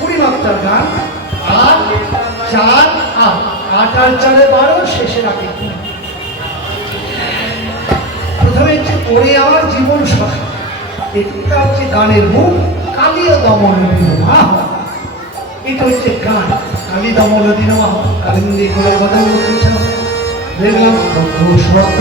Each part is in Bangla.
20 মাত্রার গান, আর 4 8 8 আর 4 12 শেষের আগে। প্রথমে হচ্ছে ওরে আমার জীবন সখা, এটা হচ্ছে গানের মুখ। কালী ও দমন মা, এটা হচ্ছে গান। কালী দমন দিন মা, কালিন্দী গোলা বদল কৃষ্ণ দেখলাম কত শত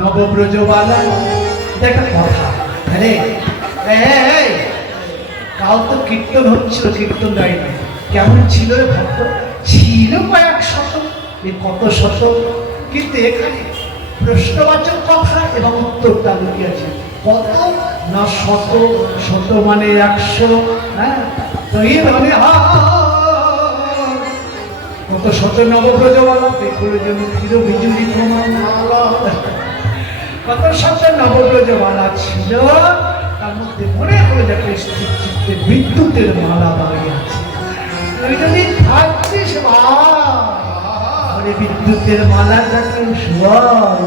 নবব্রজবালা। একটা কথা, কাল তো কীর্তন হচ্ছিল, কীর্তন গাইনি কেমন ছিল রে ভক্ত? ছিল কয়েক শত, কত শত, কিন্তু এখানে প্রশ্নবাচক কথা এবং উত্তরটা লুকিয়েছে। কত না শত, শত মানে 100। হ্যাঁ, তো এই ধরনের কত শত নবব্রজবালা, দেখুন জন্য ক্ষীর বিজুরি তোমার কত শত নবব্রজবালা ছিল। তার মধ্যে মনে করে দেখে স্থির চিত্তে বিদ্যুতের মালা দাঁড়িয়ে আছে। তুই যদি থাকছিস ভাই, বিদ্যুতের মালাটাকে শোয়াল,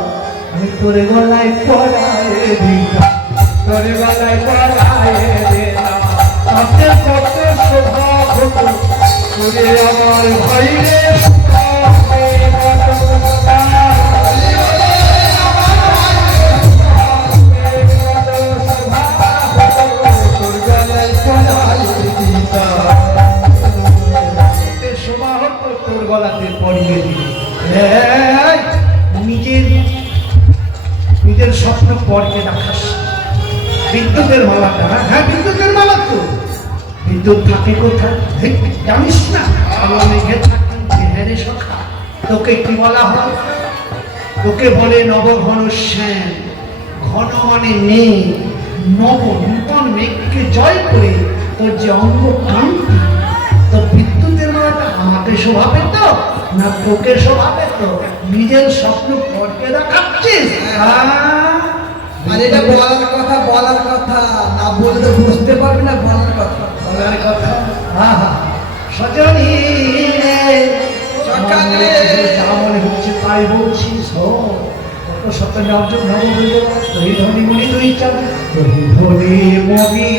আমি তোর গলায় পড়ায় দিলাম, তোর গলায় পড়ায় দিলাম। তাতে কত শোভা হতো তোরে আমার ভাই রে। নিজের স্বপ্ন পরকে রাখাস। বিদ্যুতের মালাটা, হ্যাঁ বিদ্যুতের মালা তো, বিদ্যুৎ থাকে কোথায় জানিস না? মেঘে থাকে সখা। তোকে কি বলা হয়? তোকে বলে নবঘন শ্যাম। ঘন মানে নেই, নব নূতন মেঘকে জয় করে তোর যে অঙ্গ কান্তি, তো বিদ্যুতের মালাটা আমাকে শোভাবে তো না তোকে শোভাবে? তো নিজের স্বপ্ন পরকে দেখাচ্ছিস। আর এটা বলার কথা, বলার কথা না বলে তো বুঝতে পারবি না। বলার কথা, বলার কথা। সজনী সকালে যা মনে হচ্ছে তাই বলছিস। কত শত ধনী মনি তুই চাল, ধনী মনি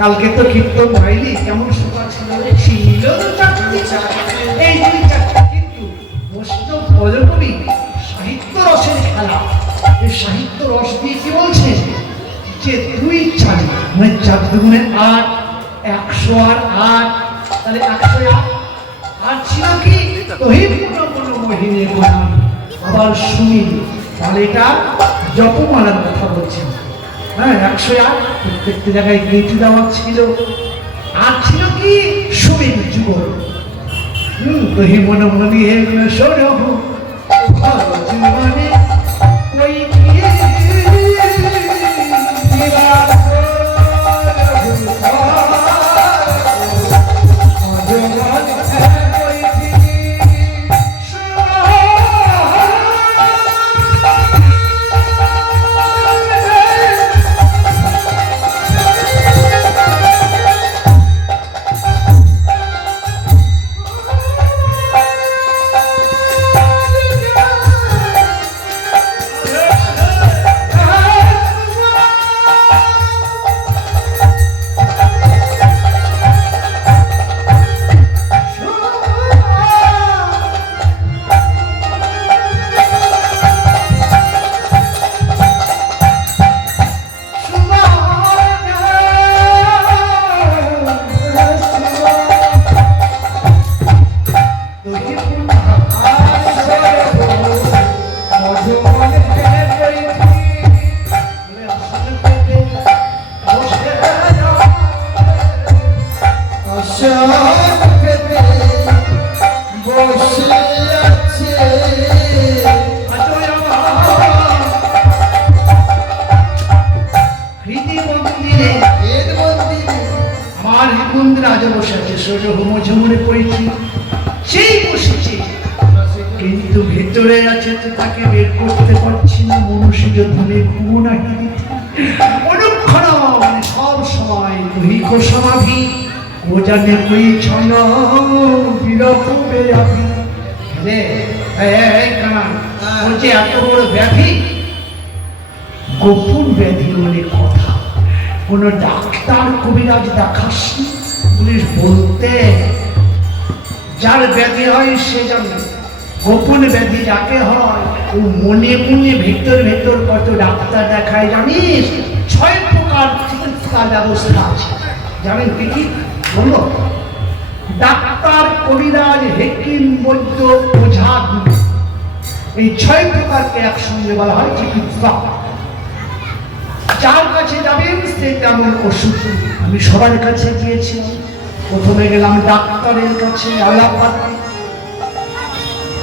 কালকে তো কীর্তন গাইলি, কেমন শোভা ছিল। ছিল তো চারটি, এই দুই চারটি, কিন্তু বৈষ্ণব ভজকবি সাহিত্য রসের খেলা। এই সাহিত্য রস দিয়ে কি বলছে যে 2 4 মানে 4 দুগুণে 8, 100 আর 8, তাহলে 108। আর ছিল কি মোহিনী গুণ। আবার শুনি, তাহলে এটা জপমালার কথা বলছেন। হ্যাঁ 108 প্রত্যেকটি জায়গায় গেট দেওয়া ছিল। আর ছিল কি সুমির যুগল তুই মনে মনে এগুলো সরহ জীবনে ওই কিন্তু ভেতরে আছে তো তাকে বের করতে পারছি না। মনুষ্য ধনে ঘুমো নাকি অনুক্ষণ মানে সব সময় দৈহিক সমাধি ও জানে কই ছন বিরহ বেয়াবি রে এই কান বলছে এত বড় ব্যাধি গোপন ব্যাধি বলে কথা। কোন ডাক্তার কবিরাজ দেখাসনি। পুলিশ বলতে যার ব্যাধি হয় সে জানে। গোপন ব্যাধি যাকে হয় ও মনে মনে ভেতর ভেতর কত ডাক্তার দেখায় জানিস? 6 প্রকার চিকিৎসার ব্যবস্থা আছে। জানেন কি কি বললো? ডাক্তার, কবিরাজ, হেকিম, বৈদ্য, ওঝা, এই 6 প্রকারকে একসঙ্গে বলা হয় চিকিৎসা। যার কাছে যাবেন সে তেমন ওষুধ। আমি সবার কাছে গিয়েছিলাম। প্রথমে গেলাম ডাক্তারের কাছে, আলাপাতি।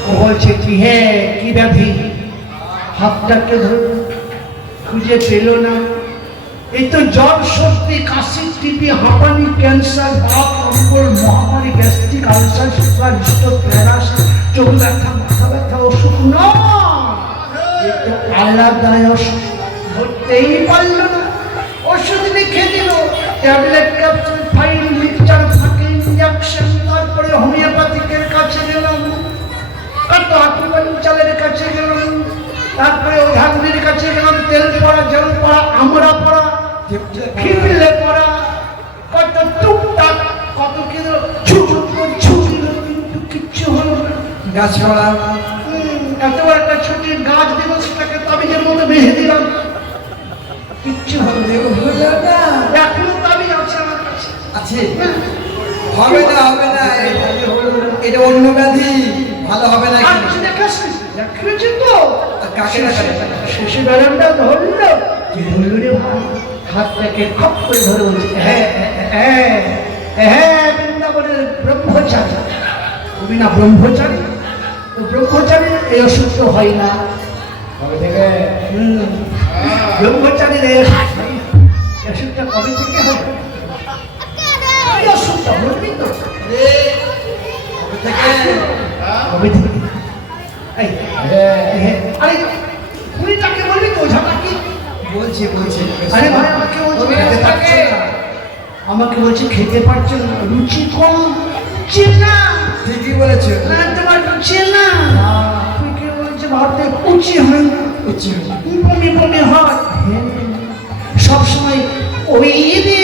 ও বলছে কি হে কি ব্যাধি? হাতটাকে ধরল, খুঁজে পেল না। এই তো জ্বর, সর্দি, কাশি, টিবি, হাঁপানি, ক্যান্সার, বাত, অম্বল, মহামারী, gastric, ulcer, sugar, stroke, paralysis, চোখ ব্যথা, মাথা ব্যথা, অসুখ নয়। এই তো আলাদা অসুখ। ধরতেই পারল না। ওষুধ লিখে দিল, ট্যাবলেট, ক্যাপসুল, ফাইল, মিক্সচার, ফাঁকি, ইঞ্জেকশন। তারপরে হোমিওপ্যাথিকের কাছে গেলাম, চালের কাছে গেলাম, তারপরে ওঝাগুলির কাছে গেলাম। তেল পড়া, জল পড়া, আমরা পড়া, ফিরলে পড়া, কত টুকটাক কত কিলো ছুটিল, কিন্তু কিচ্ছু হলো না। গাছ পড়া এত একটা ছুটির গাছ দিল, সেটাকে তাবিজের মতো বেঁধে দিলাম, কিচ্ছু হলো না। এখনো তাবিজ আছে আমার কাছে। আছে? হবে না, হবে না, এটা অন্য ব্যাধি, ভালো হবে না। দেখেছি তো শেষে বেড়ানটা ধরলো, কি ধরলো রে ভাই? হাতটাকে খপ করে ধরে বলছে হ্যাঁ হ্যাঁ হ্যাঁ বৃন্দাবনের ব্রহ্মচারী। তুমি না ব্রহ্মচারী? তো ব্রহ্মচারীর এই অসুখ তো হয় না। ব্রহ্মচারীর এই অসুখটা কবে থেকে হবে? এই অসুখটা বলবি তো কবে থেকে? আরে কুড়িটাকে বলবি তো ওঝাটা কি বলছে? আরে ভাই আমাকে বলছে খেতে পারছো না, রুচি কম, চেনা। ঠিকই বলেছো। না তোমার চেনা তুই বলছে ভারতে উচি হয় না, বমি বমি হয় সবসময়। ওই রে